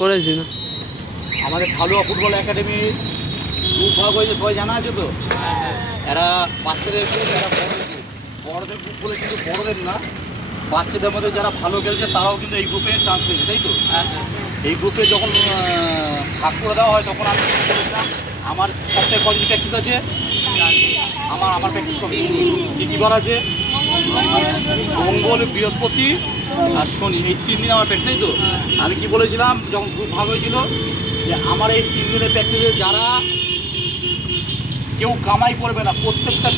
করেছি না। আমাদের ঢালুয়া ফুটবল একাডেমি গ্রুপ ভাগ হয়েছে, সবাই জানা আছে তো। এরা বাচ্চাদের গ্রুপ, এরা বড়দের গ্রুপ বলে, কিন্তু বড়দের না, বাচ্চাদের মধ্যে যারা ভালো খেলছে তারাও কিন্তু এই গ্রুপে চান্স পেয়েছে, তাই তো। এই গ্রুপে যখন ভাগ করে দেওয়া হয় তখন আমি বলেছিলাম আমার সপ্তাহে কদিন প্র্যাকটিস আছে, আমার প্র্যাকটিস কবে কী কী বার আছে, মঙ্গল, বৃহস্পতি আর শনি, এই 3 দিন আমার প্র্যাকটিস, তাই তো। আমি কি বলেছিলাম যখন গ্রুপ ভাগ হয়েছিল যে আমার এই 3 দিনের প্র্যাকটিসে যারা কেউ কামাই করবে না, প্রত্যেকটা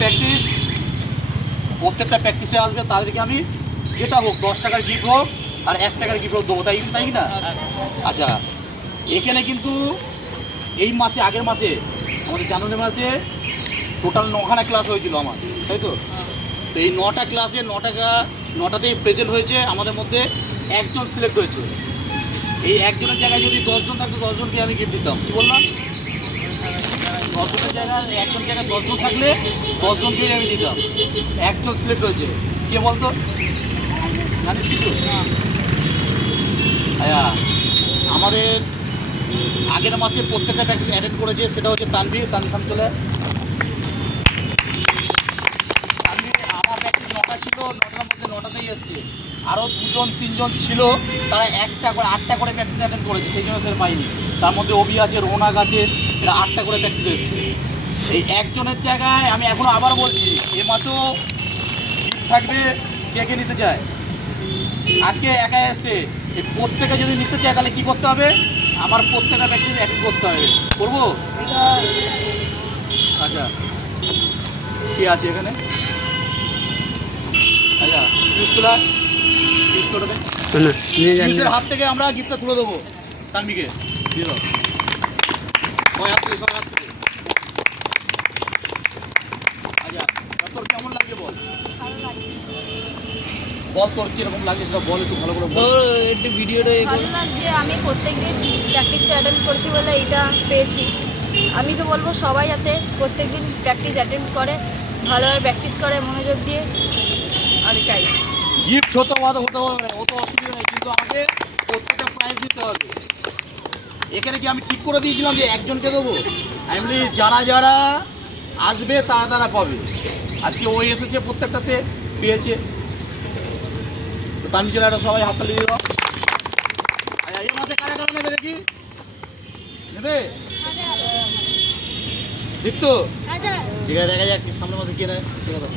প্র্যাকটিসে আসবে তাদেরকে আমি যেটা হোক 10 টাকার গিফট হোক আর 1 টাকার গিফট হোক দেবো, তাই না। আচ্ছা, এখানে কিন্তু এই মাসে, আগের মাসে আমাদের জানুয়ারি মাসে টোটাল 9খানা ক্লাস হয়েছিল আমার, তাই তো। তো এই 9টা ক্লাসে 9টাতেই প্রেজেন্ট হয়েছে, আমাদের মধ্যে একজন সিলেক্ট হয়েছে। এই একজনের জায়গায় যদি 10 জন থাকতো 10 জনকে আমি গিফট দিতাম, কী বললাম, 10 জনের জায়গায় একজন জায়গায় 10 জন থাকলে 10 জনকেই আমি দিতাম। একজন সিলেক্ট হয়েছে, কে বলতো, জানিস কিছু? হ্যাঁ, আমাদের আগের মাসে প্রত্যেকটা প্র্যাকটিস অ্যাটেন্ড করেছে, সেটা হচ্ছে তানভীর সামনে চলে। তানভীর, আমার প্র্যাকটিস 9টা ছিল, 9টার মধ্যে 9টাতেই এসছে। আরও 2-3 জন ছিল, তারা 8টা করে প্র্যাকটিস অ্যাটেন্ড করেছে, সেই জন্য সে পাইনি। তার মধ্যে অভি আছে, রোনাক আছে, এরা 8টা করে প্র্যাকটিস এসছে। এই একজনের জায়গায় আমি এখনও আবার বলছি, এ মাসেও থাকবে, কে নিতে চায়। আজকে একা এসছে, এই প্রত্যেকে যদি নিতে চায় তাহলে কী করতে হবে, আমার প্রত্যেকটা প্র্যাকটিস অ্যাটেন্ড করতে হবে, করবো। আচ্ছা, কি আছে এখানে, আচ্ছা পিস করে দেয়, পিসের হাত থেকে আমরা গিফটটা তুলে দেবো, তানবিকে দিয়ে দাও, সবাই হাত থেকে। আচ্ছা, তোর কেমন লাগে বল, তোর কিরকম লাগে সেটা বল, একটু ভালো করে বল। একটু ভিডিওটা ভালো লাগছে, আমি প্রত্যেকদিন প্র্যাকটিসটা অ্যাটেন্ড করছি বলে এটা পেয়েছি। আমি তো বলবো সবাই যাতে প্রত্যেকদিন প্র্যাকটিস অ্যাটেন্ড করে, ভালোভাবে প্র্যাকটিস করে, মনোযোগ দিয়ে, আর এটাই। গিফট হতে পারে, ও তো অসুবিধা নেই, কিন্তু আমাকে প্রত্যেকটা প্রাইজ দিতে হবে। এখানে কি আমি ঠিক করে দিয়েছিলাম যে একজনকে দেবো, আমি যারা আসবে তারা পাবে। আজকে ওই এসেছে, প্রত্যেকটাতে পেয়েছে, তো তার নিজেরা একটা সবাই হাততালি দিয়ে দাও। আচ্ছা, এর মাঝে কারা নেবে দেখি, নেবে দীপ্ত? ঠিক আছে, দেখা যাক সামনের মাসে কে নেয়, ঠিক আছে।